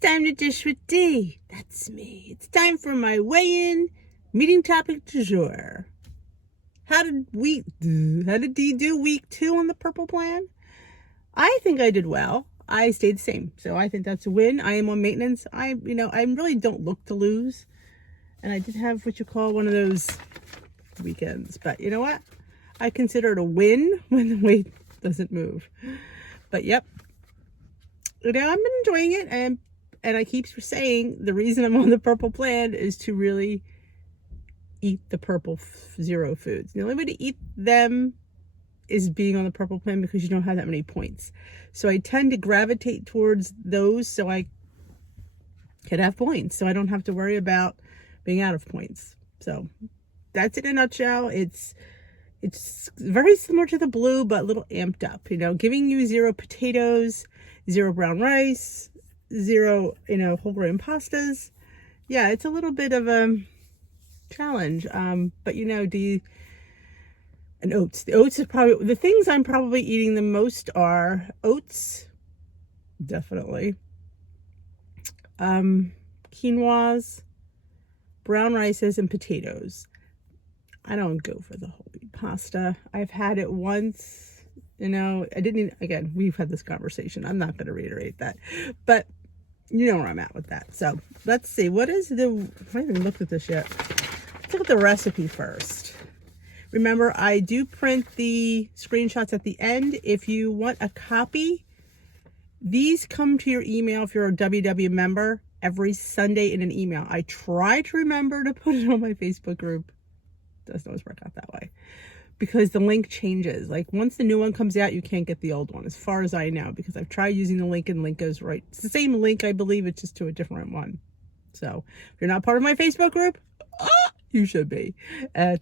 time to dish with D. That's me. It's time for my weigh-in meeting topic du jour. How did D do week 2 on the purple plan? I think I did well. I stayed the same, so I think that's a win. I am on maintenance. I really don't look to lose, and I did have what you call one of those weekends. But you know what? I consider it a win when the weight doesn't move. But yep, I've been enjoying it, and I keep saying the reason I'm on the purple plan is to really eat the purple zero foods. The only way to eat them is being on the purple plan because you don't have that many points. So I tend to gravitate towards those so I can have points, so I don't have to worry about being out of points. So that's in a nutshell. It's very similar to the blue, but a little amped up, giving you 0 potatoes, 0 brown rice, 0, whole grain pastas. Yeah, it's a little bit of a challenge. But and oats. The oats is probably the things I'm probably eating the most are oats, definitely. Quinoas, brown rices, and potatoes. I don't go for the whole wheat pasta. I've had it once, again, we've had this conversation. I'm not going to reiterate that, but you know where I'm at with that. So let's see. I haven't even looked at this yet. Let's look at the recipe first. Remember, I do print the screenshots at the end. If you want a copy, these come to your email if you're a WW member every Sunday in an email. I try to remember to put it on my Facebook group. Doesn't always work out that way because the link changes. Like once the new one comes out, you can't get the old one, as far as I know, because I've tried using the link and the link goes right. It's the same link, I believe, it's just to a different one. So if you're not part of my Facebook group, you should be.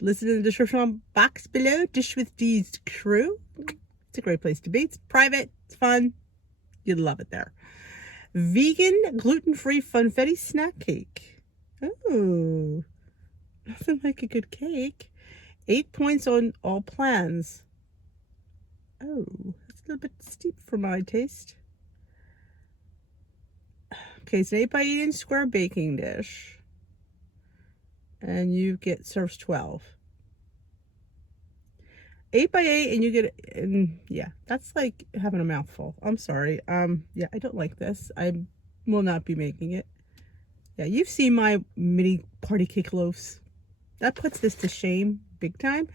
Listen in the description box below. Dish with D's crew. It's a great place to be. It's private. It's fun. You'd love it there. Vegan, gluten-free funfetti snack cake. Oh, nothing like a good cake. 8 points on all plans. Oh, that's a little bit steep for my taste. Okay, it's an 8 by 8 inch square baking dish. And you get serves 12. 8 by 8 and you get, yeah, that's like having a mouthful. I'm sorry. Yeah, I don't like this. I will not be making it. Yeah, you've seen my mini party cake loaves. That puts this to shame big time.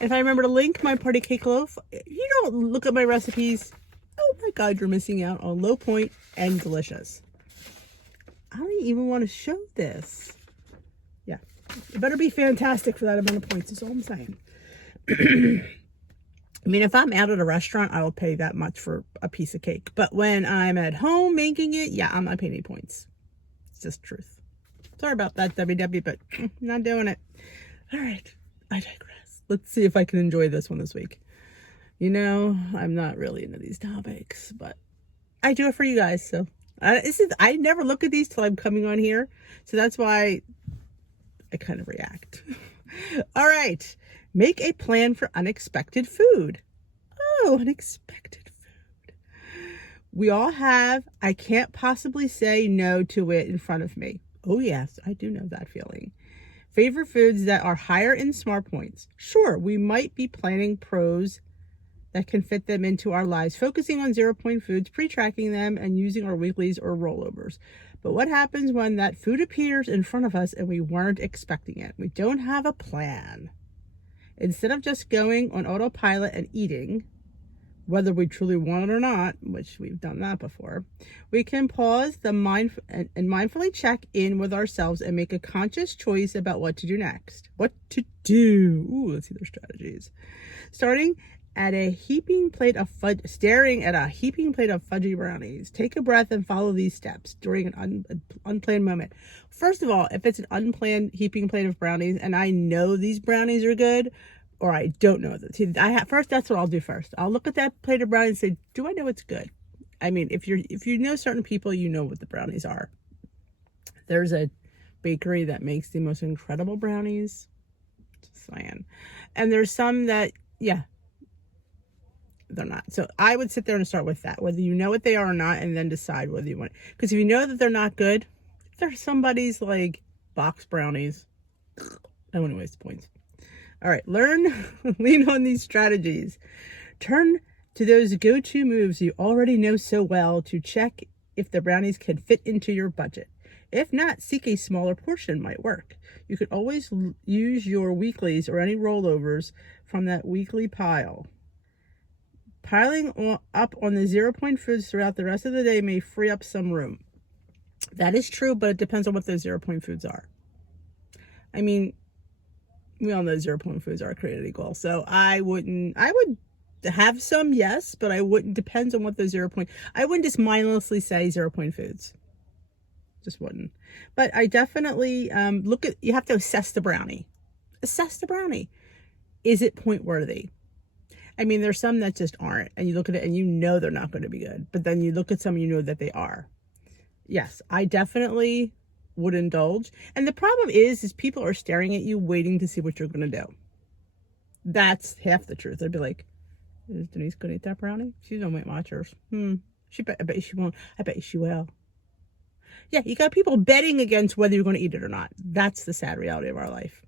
And if I remember to link my party cake loaf, if you don't look at my recipes, oh my God, you're missing out on low point and delicious. I don't even want to show this. Yeah, it better be fantastic for that amount of points is all I'm saying. I mean, if I'm out at a restaurant, I will pay that much for a piece of cake. But when I'm at home making it, yeah, I'm not paying any points. It's just truth. Sorry about that, WW, but not doing it. All right, I digress. Let's see if I can enjoy this one this week. I'm not really into these topics, but I do it for you guys. So I never look at these till I'm coming on here. So that's why I kind of react. All right. Make a plan for unexpected food. Oh, unexpected food. We all have, I can't possibly say no to it in front of me. Oh, yes, I do know that feeling. Favorite foods that are higher in smart points. Sure, we might be planning pros that can fit them into our lives, focusing on 0 point foods, pre-tracking them, and using our weeklies or rollovers. But what happens when that food appears in front of us and we weren't expecting it? We don't have a plan. Instead of just going on autopilot and eating, whether we truly want it or not, which we've done that before, we can pause and mindfully check in with ourselves and make a conscious choice about what to do next. What to do. Ooh, let's see their strategies. Staring at a heaping plate of fudgy brownies. Take a breath and follow these steps during an unplanned moment. First of all, if it's an unplanned heaping plate of brownies and I know these brownies are good, or I don't know that. First, that's what I'll do first. I'll look at that plate of brownies and say, do I know it's good? I mean, if you know certain people, you know what the brownies are. There's a bakery that makes the most incredible brownies. Just saying. And there's some that, yeah, they're not. So I would sit there and start with that, whether you know what they are or not, and then decide whether you want it. Because if you know that they're not good, if they're somebody's like box brownies, I wouldn't waste points. All right, lean on these strategies. Turn to those go-to moves you already know so well to check if the brownies can fit into your budget. If not, seek a smaller portion might work. You could always use your weeklies or any rollovers from that weekly pile. Piling up on the 0-point foods throughout the rest of the day may free up some room. That is true, but it depends on what those 0-point foods are. I mean, we all know 0-point foods are created equal. So I would have some, yes, but I wouldn't, depends on what those I wouldn't just mindlessly say 0-point foods. Just wouldn't. But I definitely you have to assess the brownie. Assess the brownie. Is it point worthy? I mean, there's some that just aren't, and you look at it and you know they're not going to be good, but then you look at some and you know that they are. Yes, I definitely would indulge. And the problem is people are staring at you waiting to see what you're going to do. That's half the truth. They'd be like, is Denise going to eat that brownie? She's on Weight Watchers. I bet she won't. I bet she will. Yeah, you got people betting against whether you're going to eat it or not. That's the sad reality of our life.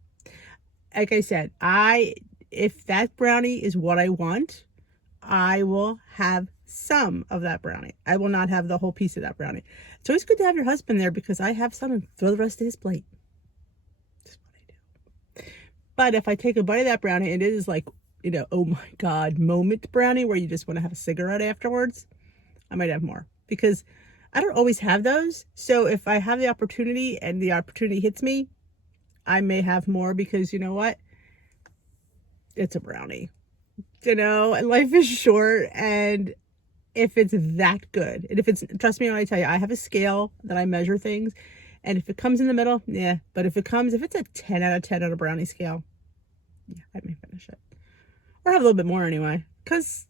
Like I said, if that brownie is what I want, I will have some of that brownie. I will not have the whole piece of that brownie. It's always good to have your husband there because I have some and throw the rest of his plate. That's what I do. But if I take a bite of that brownie and it is like, oh my God, moment brownie where you just want to have a cigarette afterwards, I might have more because I don't always have those. So if I have the opportunity and the opportunity hits me, I may have more because you know what? It's a brownie, and life is short. And if it's that good, and if it's, trust me when I tell you, I have a scale that I measure things. And if it comes in the middle, yeah. But if it's a 10 out of 10 on a brownie scale, yeah, I may finish it. Or have a little bit more anyway. Because,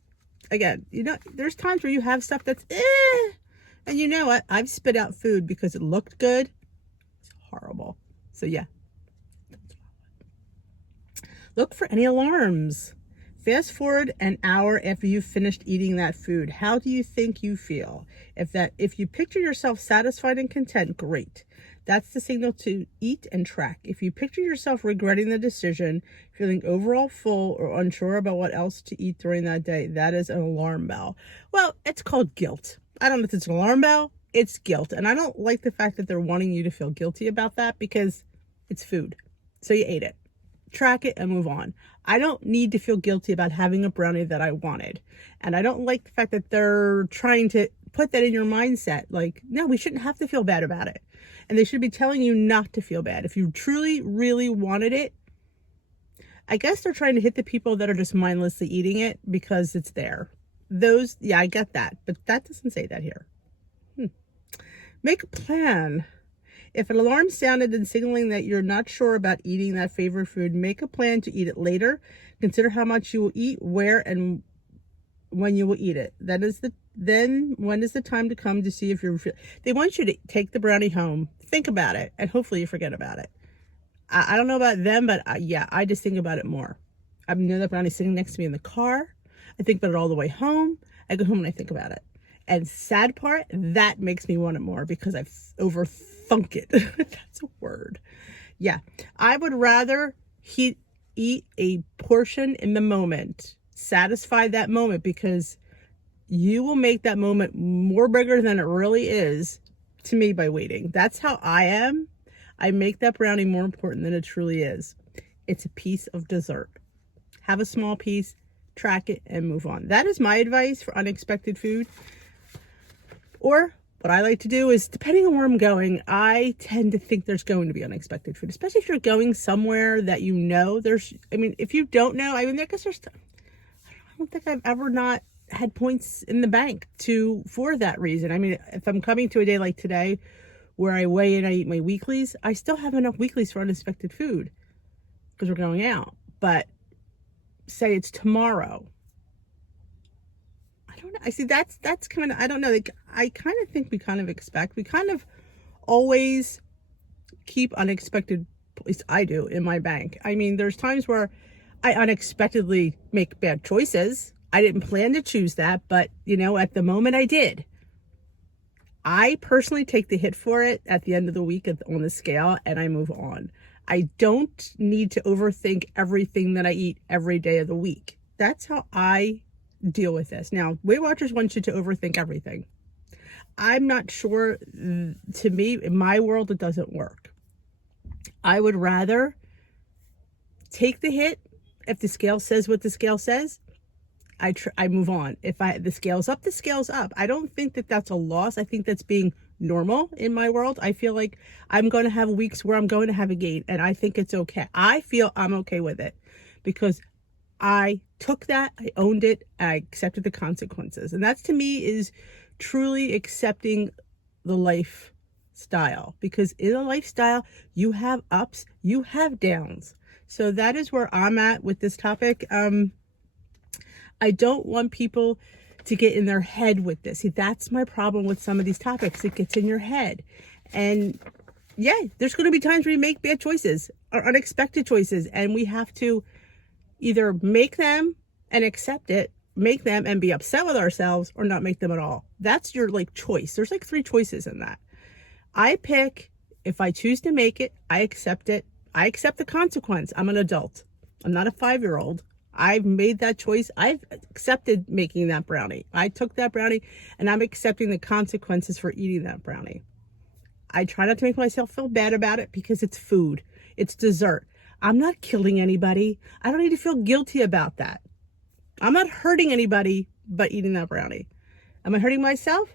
again, there's times where you have stuff that's and you know what? I've spit out food because it looked good. It's horrible. So, yeah. Look for any alarms. Fast forward an hour after you've finished eating that food. How do you think you feel? If you picture yourself satisfied and content, great. That's the signal to eat and track. If you picture yourself regretting the decision, feeling overall full or unsure about what else to eat during that day, that is an alarm bell. Well, it's called guilt. I don't know if it's an alarm bell. It's guilt. And I don't like the fact that they're wanting you to feel guilty about that because it's food. So you ate it. Track it and move on. I don't need to feel guilty about having a brownie that I wanted. And I don't like the fact that they're trying to put that in your mindset. Like, no, we shouldn't have to feel bad about it. And they should be telling you not to feel bad. If you truly, really wanted it, I guess they're trying to hit the people that are just mindlessly eating it because it's there. Those, yeah, I get that. But that doesn't say that here. Make a plan. If an alarm sounded and signaling that you're not sure about eating that favorite food, make a plan to eat it later. Consider how much you will eat, where, and when you will eat it. Then when is the time to come to see if you're... They want you to take the brownie home, think about it, and hopefully you forget about it. I don't know about them, but yeah, I just think about it more. I know that brownie sitting next to me in the car. I think about it all the way home. I go home and I think about it. And sad part, that makes me want it more because I've overthunk it. That's a word. Yeah, I would rather eat a portion in the moment, satisfy that moment, because you will make that moment more bigger than it really is to me by waiting. That's how I am. I make that brownie more important than it truly is. It's a piece of dessert. Have a small piece, track it, and move on. That is my advice for unexpected food. Or what I like to do is, depending on where I'm going, I tend to think there's going to be unexpected food, especially if you're going somewhere that if you don't know, I guess I don't think I've ever not had points in the bank for that reason. I mean, if I'm coming to a day like today where I weigh in, I eat my weeklies, I still have enough weeklies for unexpected food because we're going out. But say it's tomorrow. I don't know. I see that's kind of, I don't know. Like, I kind of think we kind of always keep unexpected, at least I do, in my bank. I mean, there's times where I unexpectedly make bad choices. I didn't plan to choose that, but you know, at the moment I did. I personally take the hit for it at the end of the week on the scale, and I move on. I don't need to overthink everything that I eat every day of the week. That's how I deal with this. Now, Weight Watchers want you to overthink everything. I'm not sure. To me, in my world, it doesn't work. I would rather take the hit. If the scale says what the scale says, I move on. If the scale's up, the scale's up. I don't think that that's a loss. I think that's being normal in my world. I feel like I'm going to have weeks where I'm going to have a gain, and I think it's okay. I feel I'm okay with it because I took that, I owned it, I accepted the consequences. And that's, to me, is truly accepting the lifestyle, because in a lifestyle, you have ups, you have downs. So that is where I'm at with this topic. I don't want people to get in their head with this. See, that's my problem with some of these topics. It gets in your head. And yeah, there's going to be times where you make bad choices or unexpected choices. And we have to either make them and accept it, make them and be upset with ourselves, or not make them at all. That's your choice. There's 3 choices in that. I pick, if I choose to make it, I accept it. I accept the consequence. I'm an adult. I'm not a 5-year-old. I've made that choice. I've accepted making that brownie. I took that brownie, and I'm accepting the consequences for eating that brownie. I try not to make myself feel bad about it because it's food. It's dessert. I'm not killing anybody. I don't need to feel guilty about that. I'm not hurting anybody by eating that brownie. Am I hurting myself?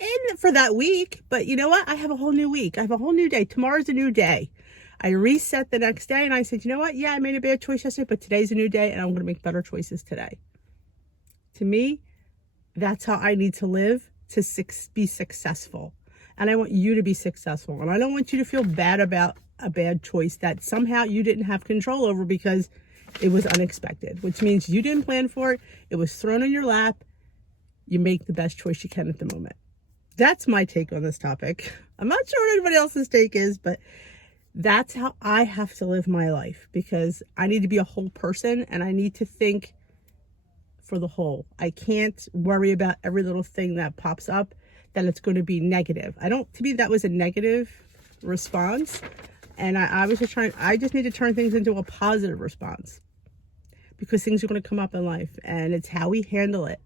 And for that week, but you know what? I have a whole new week. I have a whole new day. Tomorrow's a new day. I reset the next day, and I said, you know what? Yeah, I made a bad choice yesterday, but today's a new day, and I'm going to make better choices today. To me, that's how I need to live to be successful. And I want you to be successful. And I don't want you to feel bad about a bad choice that somehow you didn't have control over because it was unexpected, which means you didn't plan for it. It was thrown in your lap. You make the best choice you can at the moment. That's my take on this topic. I'm not sure what anybody else's take is, but that's how I have to live my life, because I need to be a whole person, and I need to think for the whole. I can't worry about every little thing that pops up that it's going to be negative. To me, that was a negative response. And I just need to turn things into a positive response, because things are going to come up in life, and it's how we handle it.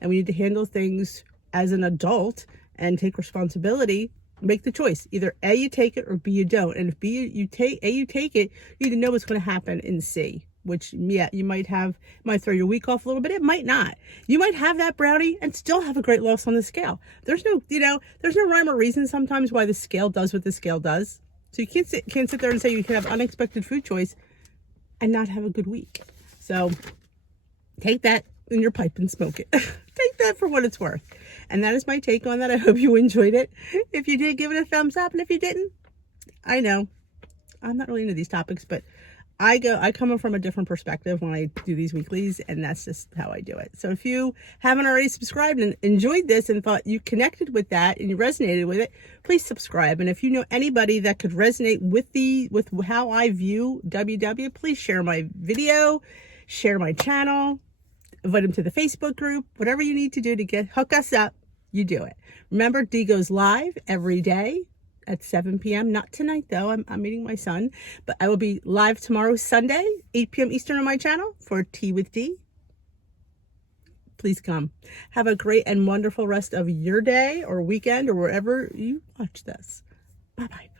And we need to handle things as an adult and take responsibility. Make the choice. Either A, you take it, or B, you don't. And if B, you take it, you need to know what's going to happen in C, which, yeah, you might throw your week off a little bit. It might not. You might have that brownie and still have a great loss on the scale. There's no rhyme or reason sometimes why the scale does what the scale does. So you can't sit there and say you can have unexpected food choice and not have a good week. So take that in your pipe and smoke it. Take that for what it's worth. And that is my take on that. I hope you enjoyed it. If you did, give it a thumbs up. And if you didn't, I know I'm not really into these topics, but I come from a different perspective when I do these weeklies, and that's just how I do it. So if you haven't already subscribed and enjoyed this and thought you connected with that and you resonated with it, please subscribe. And if you know anybody that could resonate with how I view WW, please share my video, share my channel, invite them to the Facebook group, whatever you need to do to hook us up, you do it. Remember, D goes live every day at 7 p.m. Not tonight, though. I'm meeting my son. But I will be live tomorrow, Sunday, 8 p.m. Eastern on my channel for Tea with D. Please come. Have a great and wonderful rest of your day or weekend or wherever you watch this. Bye-bye.